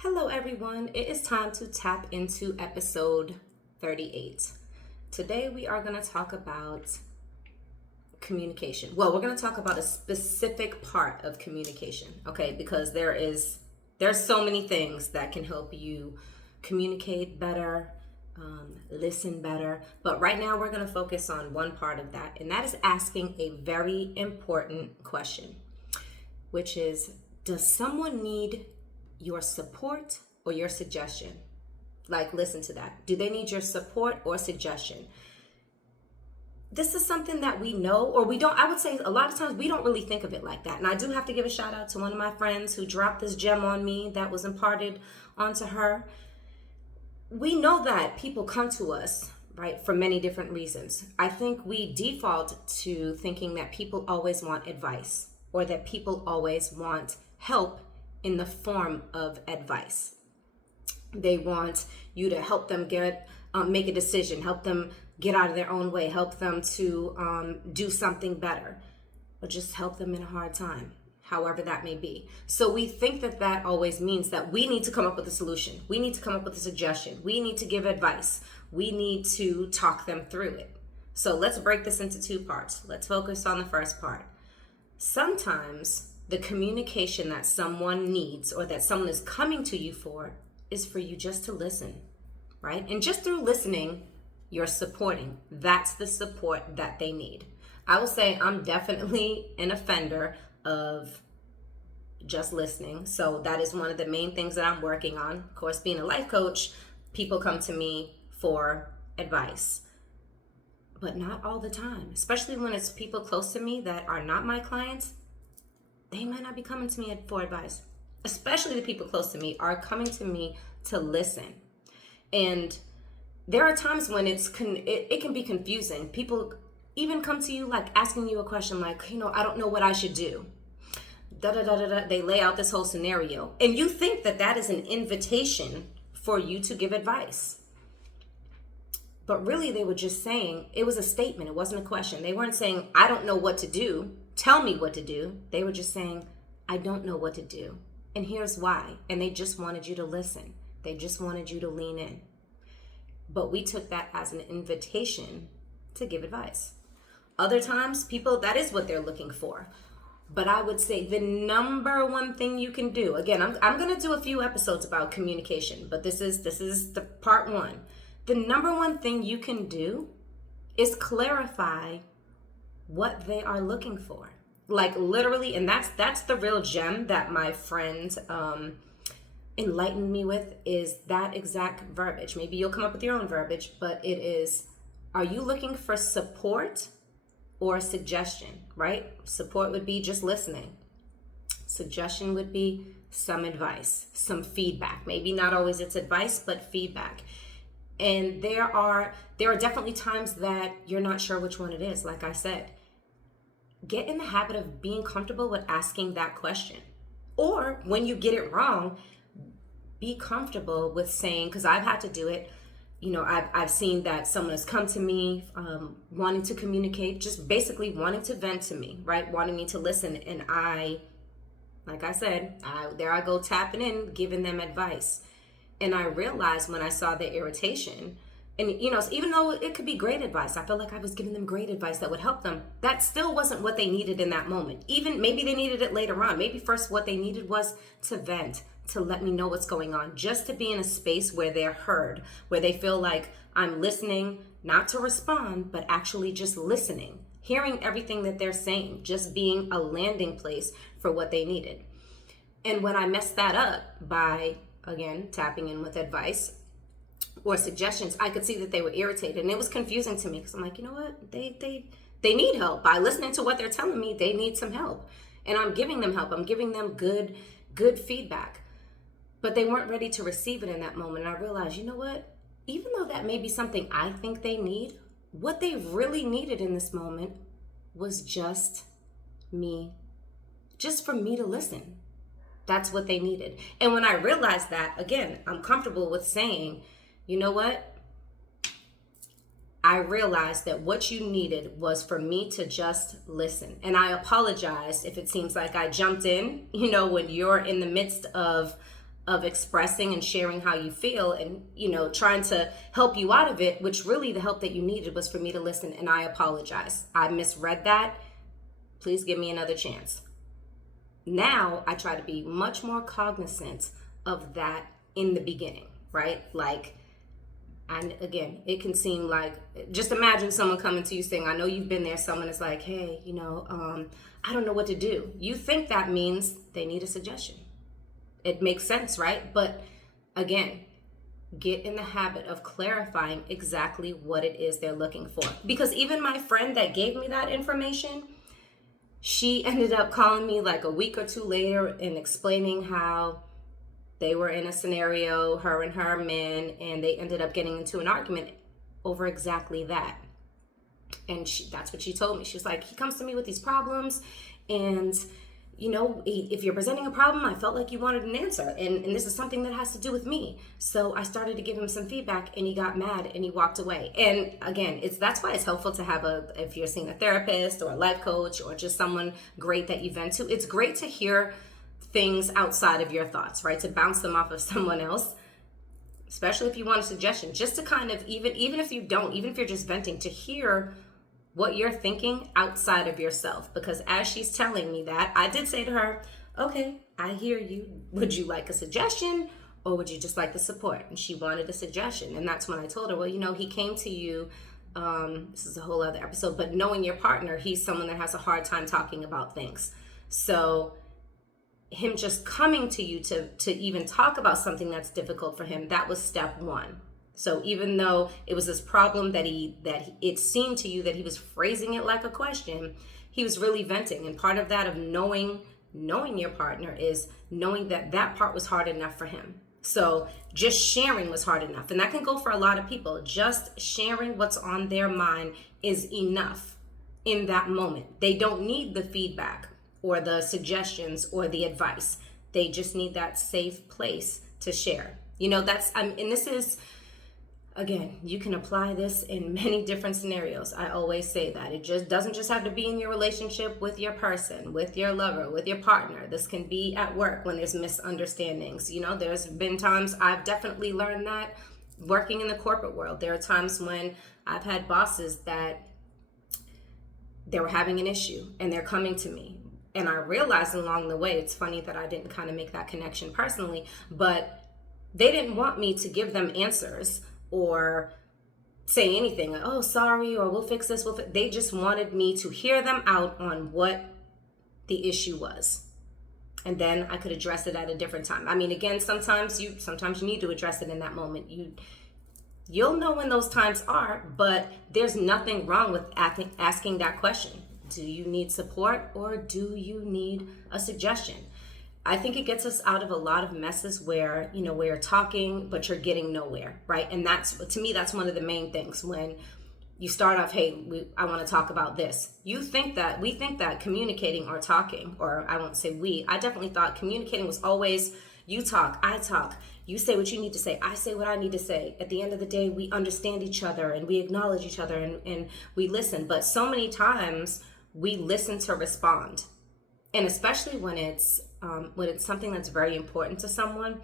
Hello, everyone. It is time to tap into episode 38. Today, we are going to talk about communication. Well, we're going to talk about a specific part of communication, okay? Because there's so many things that can help you communicate better, listen better. But right now, we're going to focus on one part of that, and that is asking a very important question, which is, does someone need your support or your suggestion? Like, listen to that. Do they need your support or suggestion? This is something that we know, or we don't. I would say a lot of times we don't really think of it like that. And I do have to give a shout out to one of my friends who dropped this gem on me that was imparted onto her. We know that people come to us, right, for many different reasons. I think we default to thinking that people always want advice or that people always want help in the form of advice. They want you to help them make a decision, help them get out of their own way, help them to do something better, or just help them in a hard time, however that may be. So we think that always means that we need to come up with a solution. We need to come up with a suggestion. We need to give advice. We need to talk them through it. So let's break this into two parts. Let's focus on the first part. Sometimes the communication that someone needs or that someone is coming to you for is for you just to listen, right? And just through listening, you're supporting. That's the support that they need. I will say I'm definitely an offender of just listening. So that is one of the main things that I'm working on. Of course, being a life coach, people come to me for advice, but not all the time, especially when it's people close to me that are not my clients. They might not be coming to me for advice. Especially the people close to me are coming to me to listen. And there are times when it can be confusing. People even come to you like asking you a question like, I don't know what I should do. They lay out this whole scenario. And you think that is an invitation for you to give advice. But really they were just saying, it was a statement. It wasn't a question. They weren't saying, I don't know what to do. Tell me what to do. They were just saying, I don't know what to do. And here's why. And they just wanted you to listen. They just wanted you to lean in. But we took that as an invitation to give advice. Other times, people, that is what they're looking for. But I would say the number one thing you can do, again, I'm going to do a few episodes about communication, but this is the part one. The number one thing you can do is clarify what they are looking for. Like literally, and that's the real gem that my friend enlightened me with, is that exact verbiage. Maybe you'll come up with your own verbiage, but it is, are you looking for support or suggestion, right? Support would be just listening. Suggestion would be some advice, some feedback. Maybe not always it's advice, but feedback. And there are definitely times that you're not sure which one it is. Like I said, get in the habit of being comfortable with asking that question. Or when you get it wrong, be comfortable with saying, because I've had to do it. I've seen that someone has come to me wanting to communicate, just basically wanting to vent to me, right? Wanting me to listen. And like I said, there I go tapping in, giving them advice. And I realized when I saw the irritation, and even though it could be great advice, I felt like I was giving them great advice that would help them. That still wasn't what they needed in that moment. Even maybe they needed it later on. Maybe first what they needed was to vent, to let me know what's going on, just to be in a space where they're heard, where they feel like I'm listening, not to respond, but actually just listening, hearing everything that they're saying, just being a landing place for what they needed. And when I messed that up by, again, tapping in with advice or suggestions, I could see that they were irritated, and it was confusing to me because I'm like, you know what? They need help. By listening to what they're telling me, they need some help, and I'm giving them help. I'm giving them good feedback, but they weren't ready to receive it in that moment. And I realized, you know what? Even though that may be something I think they need, what they really needed in this moment was just for me to listen. That's what they needed. And when I realized that, again, I'm comfortable with saying, you know what? I realized that what you needed was for me to just listen. And I apologize if it seems like I jumped in, when you're in the midst of of expressing and sharing how you feel and, trying to help you out of it, which really the help that you needed was for me to listen. And I apologize. I misread that. Please give me another chance. Now I try to be much more cognizant of that in the beginning, right? And again, it can seem like, just imagine someone coming to you saying, I know you've been there. Someone is like, hey, I don't know what to do. You think that means they need a suggestion. It makes sense, right? But again, get in the habit of clarifying exactly what it is they're looking for. Because even my friend that gave me that information, she ended up calling me like a week or two later and explaining how they were in a scenario, her and her man, and they ended up getting into an argument over exactly that. And that's what she told me. She was like, he comes to me with these problems, and if you're presenting a problem, I felt like you wanted an answer, and this is something that has to do with me. So I started to give him some feedback, and he got mad and he walked away. And again, that's why it's helpful to have if you're seeing a therapist or a life coach or just someone great that you vent to, it's great to hear things outside of your thoughts, right? To bounce them off of someone else, especially if you want a suggestion, just to kind of, even if you're just venting, to hear what you're thinking outside of yourself. Because as she's telling me that, I did say to her, okay, I hear you. Would you like a suggestion or would you just like the support? And she wanted a suggestion. And that's when I told her, well, he came to you, this is a whole other episode, but knowing your partner, he's someone that has a hard time talking about things. So him just coming to you to even talk about something that's difficult for him, that was step one. So even though it was this problem that it seemed to you that he was phrasing it like a question, he was really venting. And part of that of knowing your partner is knowing that part was hard enough for him. So just sharing was hard enough. And that can go for a lot of people. Just sharing what's on their mind is enough in that moment. They don't need the feedback or the suggestions or the advice. They just need that safe place to share. And this is, again, you can apply this in many different scenarios. I always say that. It just doesn't just have to be in your relationship with your person, with your lover, with your partner. This can be at work when there's misunderstandings. There's been times I've definitely learned that working in the corporate world. There are times when I've had bosses that they were having an issue and they're coming to me. And I realized along the way, it's funny that I didn't kind of make that connection personally, but they didn't want me to give them answers or say anything like, oh, sorry, or we'll fix this. They just wanted me to hear them out on what the issue was. And then I could address it at a different time. I mean, again, sometimes you need to address it in that moment. You'll know when those times are, but there's nothing wrong with asking that question. Do you need support or do you need a suggestion? I think it gets us out of a lot of messes where, we're talking, but you're getting nowhere, right? And to me, that's one of the main things. When you start off, hey, I want to talk about this. We think that communicating or talking, or I won't say I definitely thought communicating was always you talk, I talk, you say what you need to say, I say what I need to say. At the end of the day, we understand each other and we acknowledge each other and we listen. But so many times we listen to respond. And especially when it's something that's very important to someone,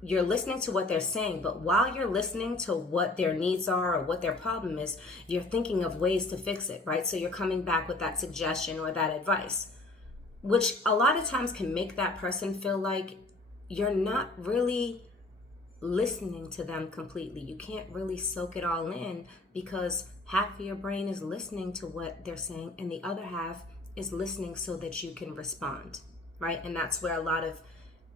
you're listening to what they're saying, but while you're listening to what their needs are or what their problem is, you're thinking of ways to fix it, right? So you're coming back with that suggestion or that advice, which a lot of times can make that person feel like you're not really listening to them completely. You can't really soak it all in because half of your brain is listening to what they're saying and the other half is listening so that you can respond, right? And that's where a lot of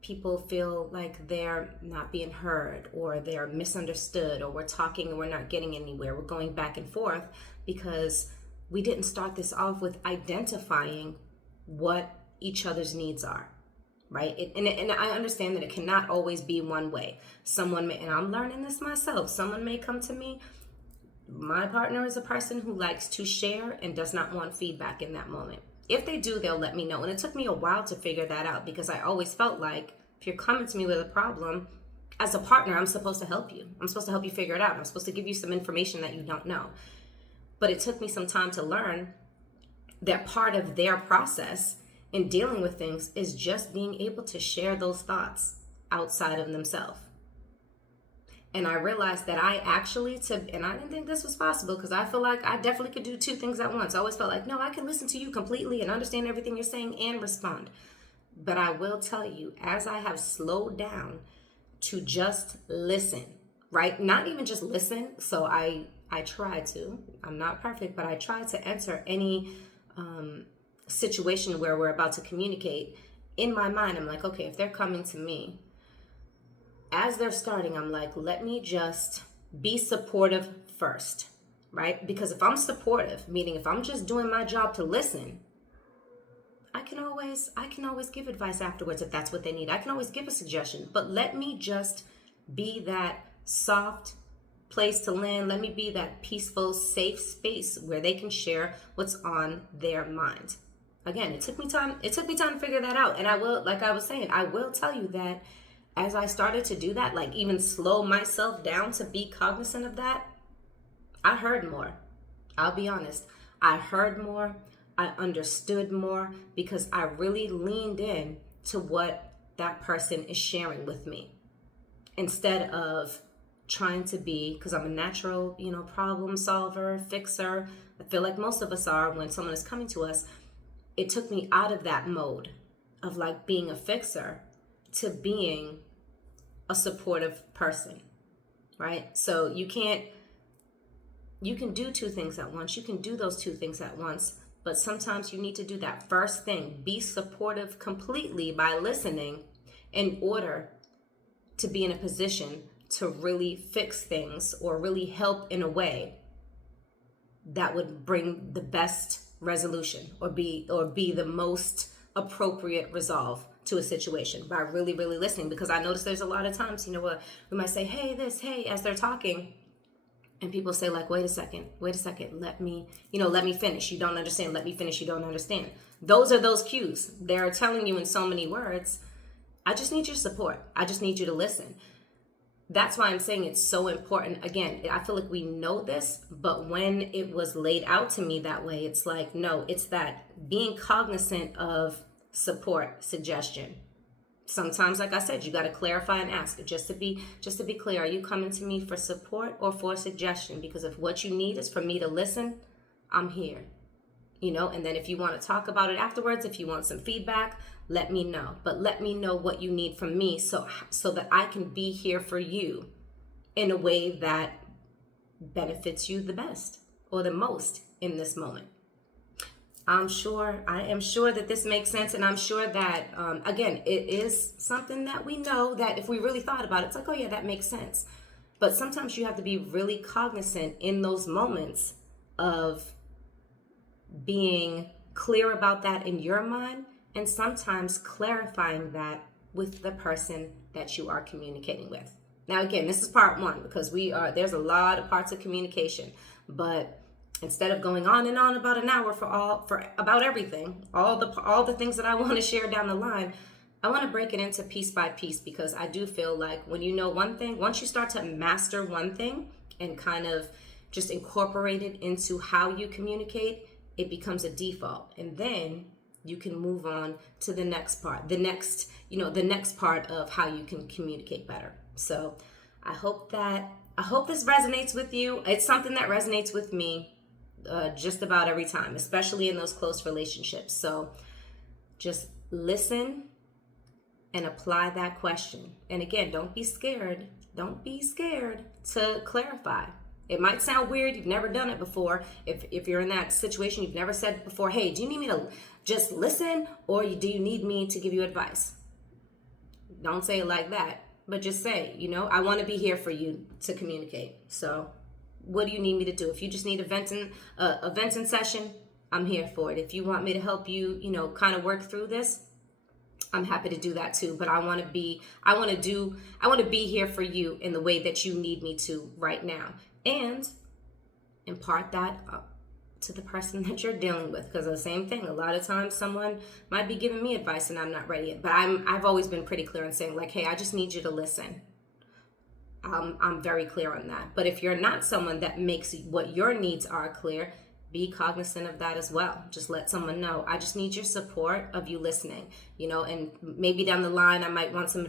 people feel like they're not being heard or they're misunderstood or we're talking and we're not getting anywhere. We're going back and forth because we didn't start this off with identifying what each other's needs are, right? And I understand that it cannot always be one way. Someone may, and I'm learning this myself, someone may come to me. My partner is a person who likes to share and does not want feedback in that moment. If they do, they'll let me know. And it took me a while to figure that out because I always felt like if you're coming to me with a problem, as a partner, I'm supposed to help you. I'm supposed to help you figure it out. I'm supposed to give you some information that you don't know. But it took me some time to learn that part of their process in dealing with things is just being able to share those thoughts. outside of themselves. And I realized that I actually, and I didn't think this was possible because I feel like I definitely could do two things at once. I always felt like, no, I can listen to you completely and understand everything you're saying and respond. But I will tell you, as I have slowed down to just listen, right? Not even just listen. So I try to, I'm not perfect, but I try to enter any situation where we're about to communicate. In my mind, I'm like, okay, if they're coming to me, as they're starting, I'm like, let me just be supportive first, right? Because if I'm supportive, meaning if I'm just doing my job to listen, I can always give advice afterwards if that's what they need. I can always give a suggestion, but let me just be that soft place to land. Let me be that peaceful, safe space where they can share what's on their mind. Again, it took me time to figure that out. And I will, like I was saying, I will tell you that as I started to do that, like even slow myself down to be cognizant of that, I heard more. I'll be honest. I heard more. I understood more because I really leaned in to what that person is sharing with me instead of trying to be, because I'm a natural, problem solver, fixer. I feel like most of us are when someone is coming to us. It took me out of that mode of like being a fixer to being a supportive person, right? So you can do two things at once. You can do those two things at once, but sometimes you need to do that first thing. Be supportive completely by listening in order to be in a position to really fix things or really help in a way that would bring the best resolution or be the most appropriate resolve to a situation by really, really listening. Because I notice there's a lot of times, where we might say, hey, as they're talking, and people say like, wait a second, let me finish. You don't understand. Let me finish. You don't understand. Those are those cues. They're telling you in so many words, I just need your support. I just need you to listen. That's why I'm saying it's so important. Again, I feel like we know this, but when it was laid out to me that way, it's like, no, it's that being cognizant of support, suggestion. Sometimes, like I said, you got to clarify and ask just to be clear. Are you coming to me for support or for suggestion? Because if what you need is for me to listen, I'm here. And then if you want to talk about it afterwards, if you want some feedback, let me know. But let me know what you need from me so that I can be here for you in a way that benefits you the best or the most in this moment. I am sure that this makes sense. And I'm sure that, again, it is something that we know that if we really thought about it, it's like, oh yeah, that makes sense. But sometimes you have to be really cognizant in those moments of being clear about that in your mind, and sometimes clarifying that with the person that you are communicating with. Now, again, this is part one because there's a lot of parts of communication, but instead of going on and on about an hour for about everything, all the things that I want to share down the line, I want to break it into piece by piece because I do feel like when you know one thing, once you start to master one thing and kind of just incorporate it into how you communicate, it becomes a default. And then you can move on to the next part, the next part of how you can communicate better. So I hope this resonates with you. It's something that resonates with me just about every time, especially in those close relationships. So just listen and apply that question. And again, don't be scared to clarify. It might sound weird. You've never done it before. If you're in that situation, you've never said before, hey, do you need me to just listen or do you need me to give you advice? Don't say it like that, but just say, I want to be here for you to communicate. So what do you need me to do? If you just need a venting session, I'm here for it. If you want me to help you, kind of work through this, I'm happy to do that too. But I want to be here for you in the way that you need me to right now. And impart that to the person that you're dealing with. Because the same thing, a lot of times someone might be giving me advice and I'm not ready yet. But I've always been pretty clear in saying like, hey, I just need you to listen. I'm very clear on that. But if you're not someone that makes what your needs are clear, be cognizant of that as well. Just let someone know. I just need your support of you listening, and maybe down the line I might want some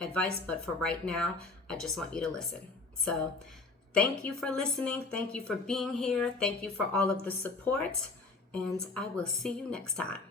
advice, but for right now, I just want you to listen. So thank you for listening. Thank you for being here. Thank you for all of the support. And I will see you next time.